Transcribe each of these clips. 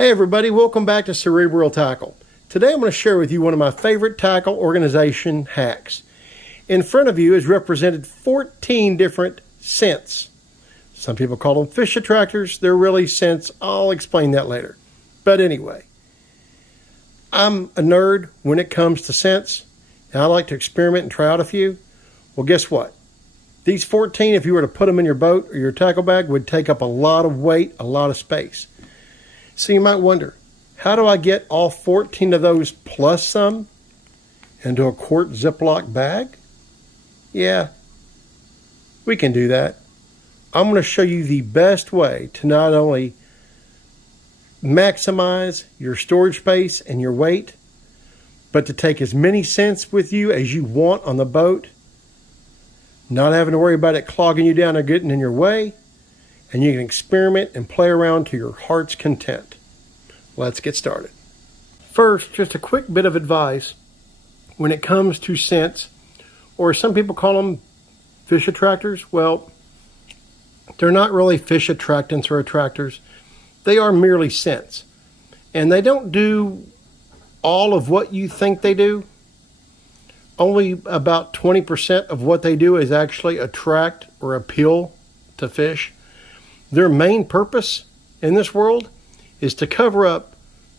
Hey everybody, welcome back to Cerebral Tackle. Today I'm going to share with you one of my favorite tackle organization hacks. In front of you is represented 14 different scents. Some people call them fish attractors. They're really scents. I'll explain that later. But anyway, I'm a nerd when it comes to scents, and I like to experiment and try out a few. Well, guess what? These 14, if you were to put them in your boat or your tackle bag, would take up a lot of weight, a lot of space. So you might wonder, how do I get all 14 of those plus some into a quart Ziploc bag? Yeah, we can do that. I'm going to show you the best way to not only maximize your storage space and your weight, but to take as many scents with you as you want on the boat, not having to worry about it clogging you down or getting in your way, and you can experiment and play around to your heart's content. Let's get started. First, just a quick bit of advice when it comes to scents, or some people call them fish attractors. Well, they're not really fish attractants or attractors. They are merely scents. And they don't do all of what you think they do. Only about 20% of what they do is actually attract or appeal to fish. Their main purpose in this world is to cover up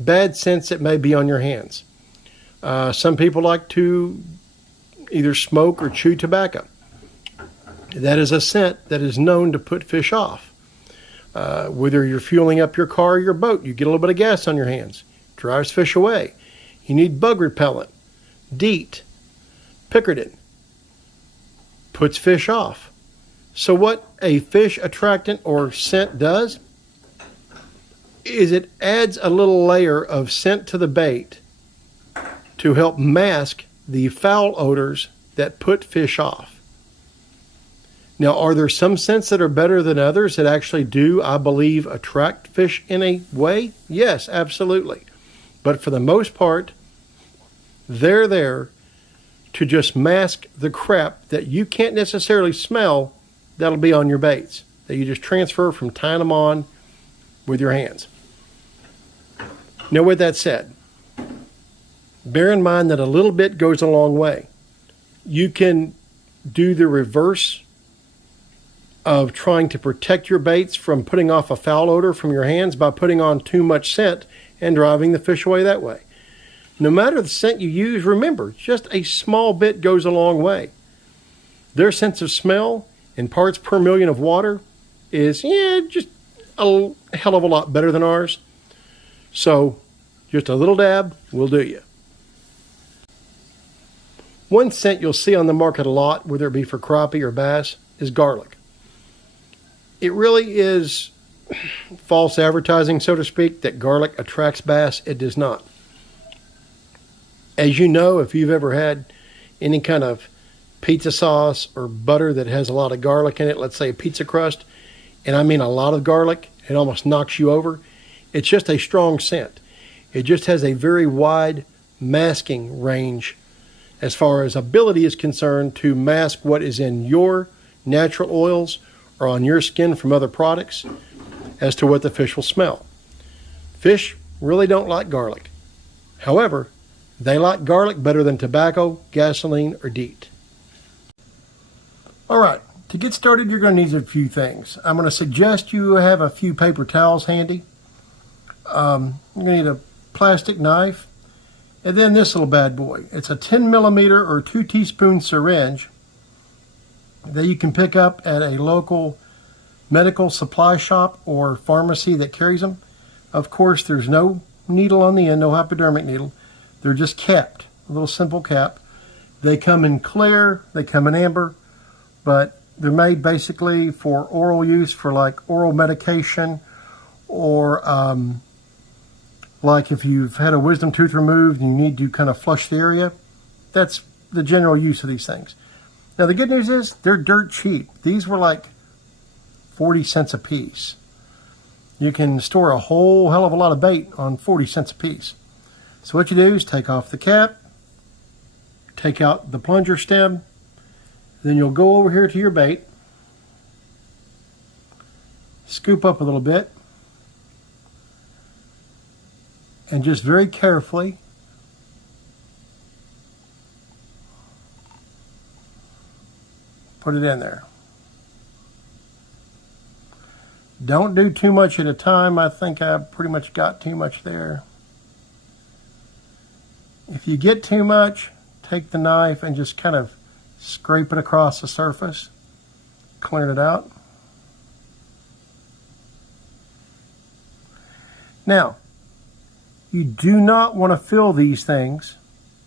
bad scents that may be on your hands. Some people like to either smoke or chew tobacco. That is a scent that is known to put fish off. Whether you're fueling up your car or your boat, you get a little bit of gas on your hands. Drives fish away. You need bug repellent. DEET. Pickardin. Puts fish off. So what a fish attractant or scent does is it adds a little layer of scent to the bait to help mask the foul odors that put fish off. Now, are there some scents that are better than others that actually do, I believe, attract fish in a way? Yes, absolutely. But for the most part, they're there to just mask the crap that you can't necessarily smell that'll be on your baits, that you just transfer from tying them on with your hands. Now, with that said, bear in mind that a little bit goes a long way. You can do the reverse of trying to protect your baits from putting off a foul odor from your hands by putting on too much scent and driving the fish away that way. No matter the scent you use, remember, just a small bit goes a long way. Their sense of smell in parts per million of water is, just a hell of a lot better than ours. So, just a little dab will do you. One scent you'll see on the market a lot, whether it be for crappie or bass, is garlic. It really is false advertising, so to speak, that garlic attracts bass. It does not. As you know, if you've ever had any kind of pizza sauce or butter that has a lot of garlic in it, let's say a pizza crust, and I mean a lot of garlic, it almost knocks you over. It's just a strong scent. It just has a very wide masking range as far as ability is concerned to mask what is in your natural oils or on your skin from other products as to what the fish will smell. Fish really don't like garlic. However, they like garlic better than tobacco, gasoline, or DEET. All right, to get started, you're going to need a few things. I'm going to suggest you have a few paper towels handy. You're going to need a plastic knife, and then this little bad boy. It's a 10 millimeter or 2 teaspoon syringe that you can pick up at a local medical supply shop or pharmacy that carries them. Of course, there's no needle on the end, no hypodermic needle. They're just capped, a little simple cap. They come in clear, they come in amber, but they're made basically for oral use, for like oral medication, or like if you've had a wisdom tooth removed and you need to kind of flush the area. That's the general use of these things. Now the good news is they're dirt cheap. These were like 40 cents a piece. You can store a whole hell of a lot of bait on 40 cents a piece. So what you do is take off the cap, take out the plunger stem, then you'll go over here to your bait, scoop up a little bit, and just very carefully put it in there. Don't do too much at a time. I think I pretty much got too much there. If you get too much, take the knife and just kind of scrape it across the surface, clean it out. Now, you do not want to fill these things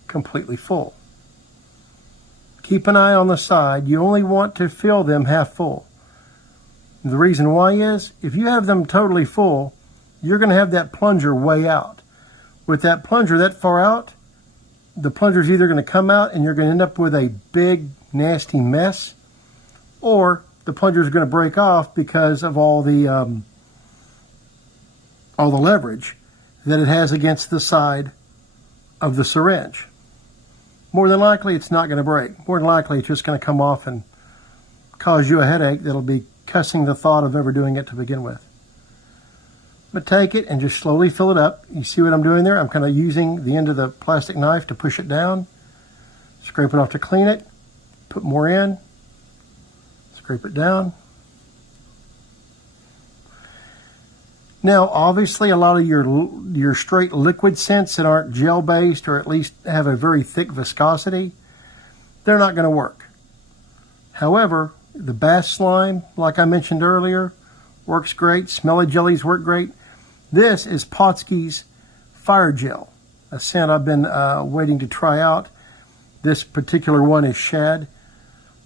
completely full. Keep an eye on the side. You only want to fill them half full. The reason why is, if you have them totally full, you're going to have that plunger way out. With that plunger that far out, the plunger is either going to come out and you're going to end up with a big, nasty mess, or the plunger is going to break off because of all the leverage that it has against the side of the syringe. More than likely, it's not going to break. More than likely, it's just going to come off and cause you a headache that'll be cussing the thought of ever doing it to begin with. But take it and just slowly fill it up. You see what I'm doing there? I'm kind of using the end of the plastic knife to push it down, scrape it off to clean it, put more in, scrape it down. Now, obviously, a lot of your straight liquid scents that aren't gel-based, or at least have a very thick viscosity, they're not going to work. However, the bath slime, like I mentioned earlier, works great. Smelly jellies work great. This is Potsky's Fire Gel, a scent I've been waiting to try out. This particular one is shad.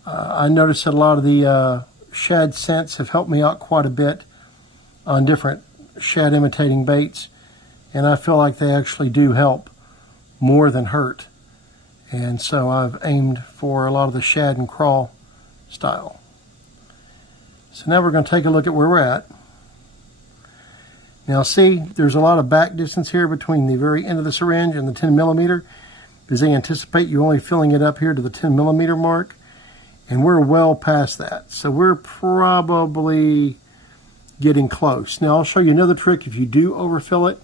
I noticed that a lot of the shad scents have helped me out quite a bit on different shad imitating baits, and I feel like they actually do help more than hurt. And so I've aimed for a lot of the shad and crawl style. So now we're going to take a look at where we're at. Now see, there's a lot of back distance here between the very end of the syringe and the 10 millimeter, because they anticipate you only filling it up here to the 10 millimeter mark, and we're well past that. So we're probably getting close. Now I'll show you another trick if you do overfill it.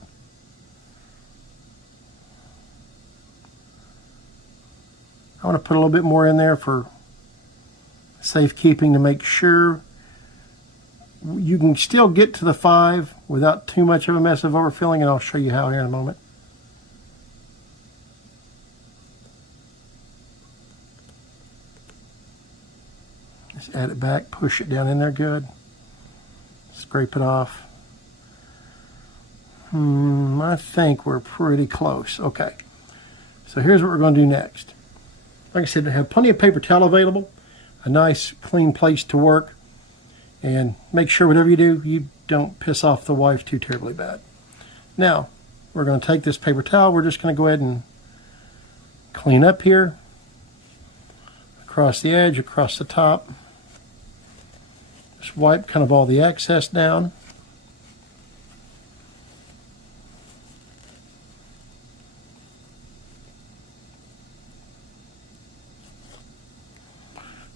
I want to put a little bit more in there for safekeeping to make sure you can still get to the 5 without too much of a mess of overfilling, and I'll show you how here in a moment. Just add it back, push it down in there good. Scrape it off. I think we're pretty close. Okay, so here's what we're going to do next. Like I said, I have plenty of paper towel available, a nice clean place to work, and make sure whatever you do, you don't piss off the wife too terribly bad. Now, we're going to take this paper towel, we're just going to go ahead and clean up here, across the edge, across the top. Just wipe kind of all the excess down.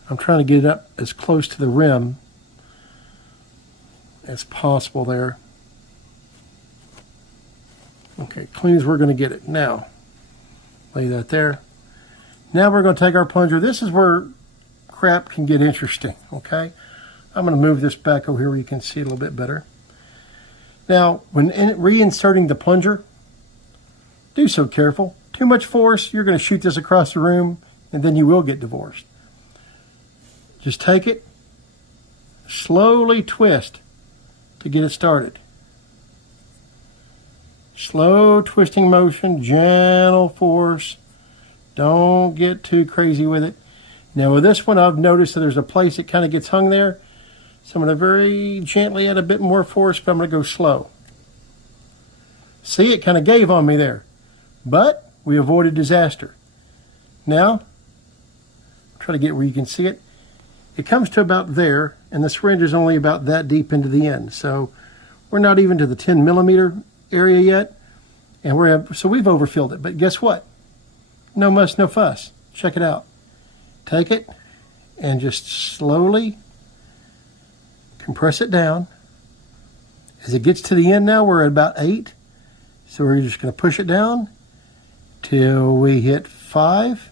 I'm trying to get it up as close to the rim as possible there. Okay, clean as we're going to get it. Now, lay that there. Now we're going to take our plunger. This is where crap can get interesting, okay? I'm going to move this back over here where you can see it a little bit better. Now, when reinserting the plunger, do so careful. Too much force, you're going to shoot this across the room, and then you will get divorced. Just take it, slowly twist to get it started. Slow twisting motion, gentle force. Don't get too crazy with it. Now with this one, I've noticed that there's a place that kind of gets hung there. So I'm going to very gently add a bit more force, but I'm going to go slow. See, it kind of gave on me there. But we avoided disaster. Now, try to get where you can see it. It comes to about there, and the syringe is only about that deep into the end. So we're not even to the 10 millimeter area yet, and so we've overfilled it. But guess what? No muss, no fuss. Check it out. Take it and just slowly compress it down. As it gets to the end now, we're at about 8. So we're just going to push it down till we hit 5,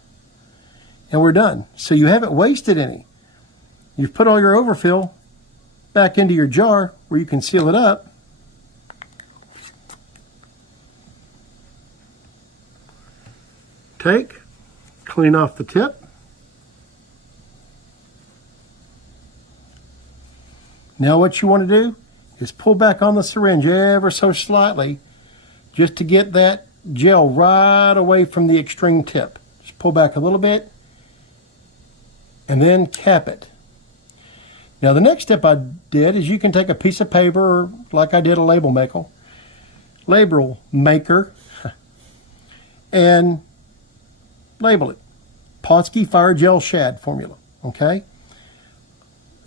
and we're done. So you haven't wasted any. You've put all your overfill back into your jar where you can seal it up. Take, clean off the tip. Now what you want to do is pull back on the syringe ever so slightly just to get that gel right away from the extreme tip. Just pull back a little bit and then cap it. Now the next step I did is you can take a piece of paper, like I did a label maker, and label it. Potski Fire Gel Shad formula, okay?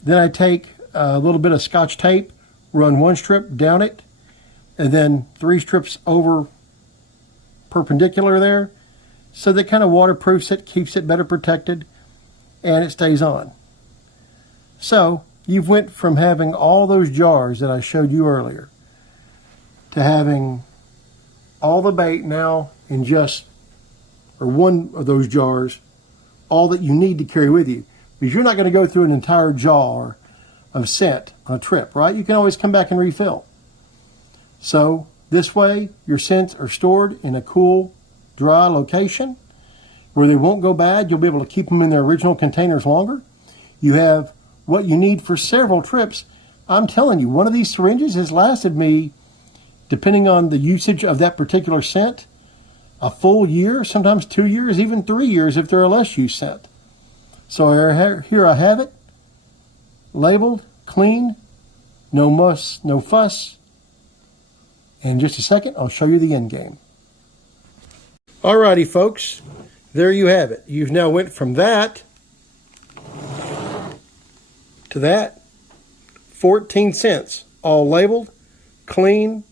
Then I take a little bit of Scotch tape, run 1 strip down it, and then 3 strips over perpendicular there, so that kind of waterproofs it, keeps it better protected, and it stays on. So you've went from having all those jars that I showed you earlier to having all the bait now in just, or one of those jars, all that you need to carry with you. Because you're not going to go through an entire jar of scent on a trip, right? You can always come back and refill. So this way, your scents are stored in a cool, dry location where they won't go bad. You'll be able to keep them in their original containers longer. You have what you need for several trips. I'm telling you, one of these syringes has lasted me, depending on the usage of that particular scent, a full year, sometimes 2 years, even 3 years if they're a less used scent. So here I have it, labeled, clean, no muss, no fuss. In just a second, I'll show you the end game. Alrighty, folks, there you have it. You've now went from that to that, 14 cents, all labeled, clean,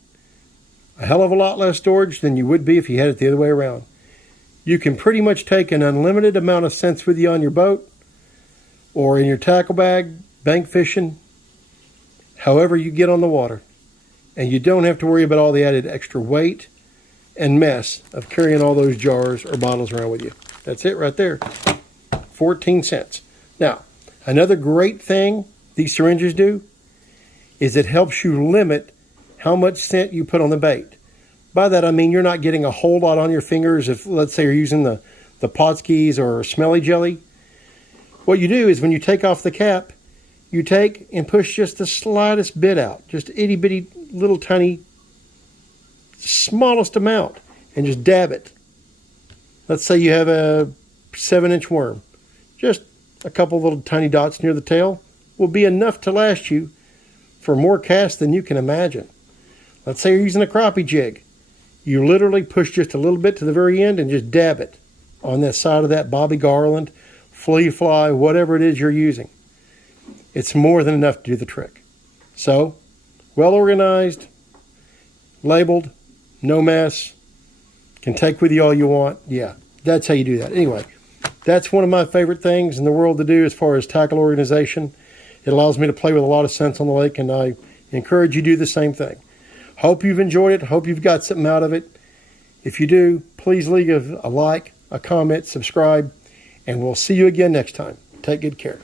a hell of a lot less storage than you would be if you had it the other way around. You can pretty much take an unlimited amount of scents with you on your boat or in your tackle bag, bank fishing, however you get on the water. And you don't have to worry about all the added extra weight and mess of carrying all those jars or bottles around with you. That's it right there, 14 cents. Now, another great thing these syringes do is it helps you limit how much scent you put on the bait. By that I mean you're not getting a whole lot on your fingers if, let's say, you're using the Potskis or Smelly Jelly. What you do is when you take off the cap, you take and push just the slightest bit out, just itty bitty little tiny, smallest amount, and just dab it. Let's say you have a 7-inch worm. Just a couple little tiny dots near the tail will be enough to last you for more casts than you can imagine. Let's say you're using a crappie jig. You literally push just a little bit to the very end and just dab it on that side of that Bobby Garland, flea fly, whatever it is you're using. It's more than enough to do the trick. So, well organized, labeled, no mess, can take with you all you want. Yeah, that's how you do that. Anyway, that's one of my favorite things in the world to do as far as tackle organization. It allows me to play with a lot of scents on the lake, and I encourage you to do the same thing. Hope you've enjoyed it. Hope you've got something out of it. If you do, please leave a like, a comment, subscribe, and we'll see you again next time. Take good care.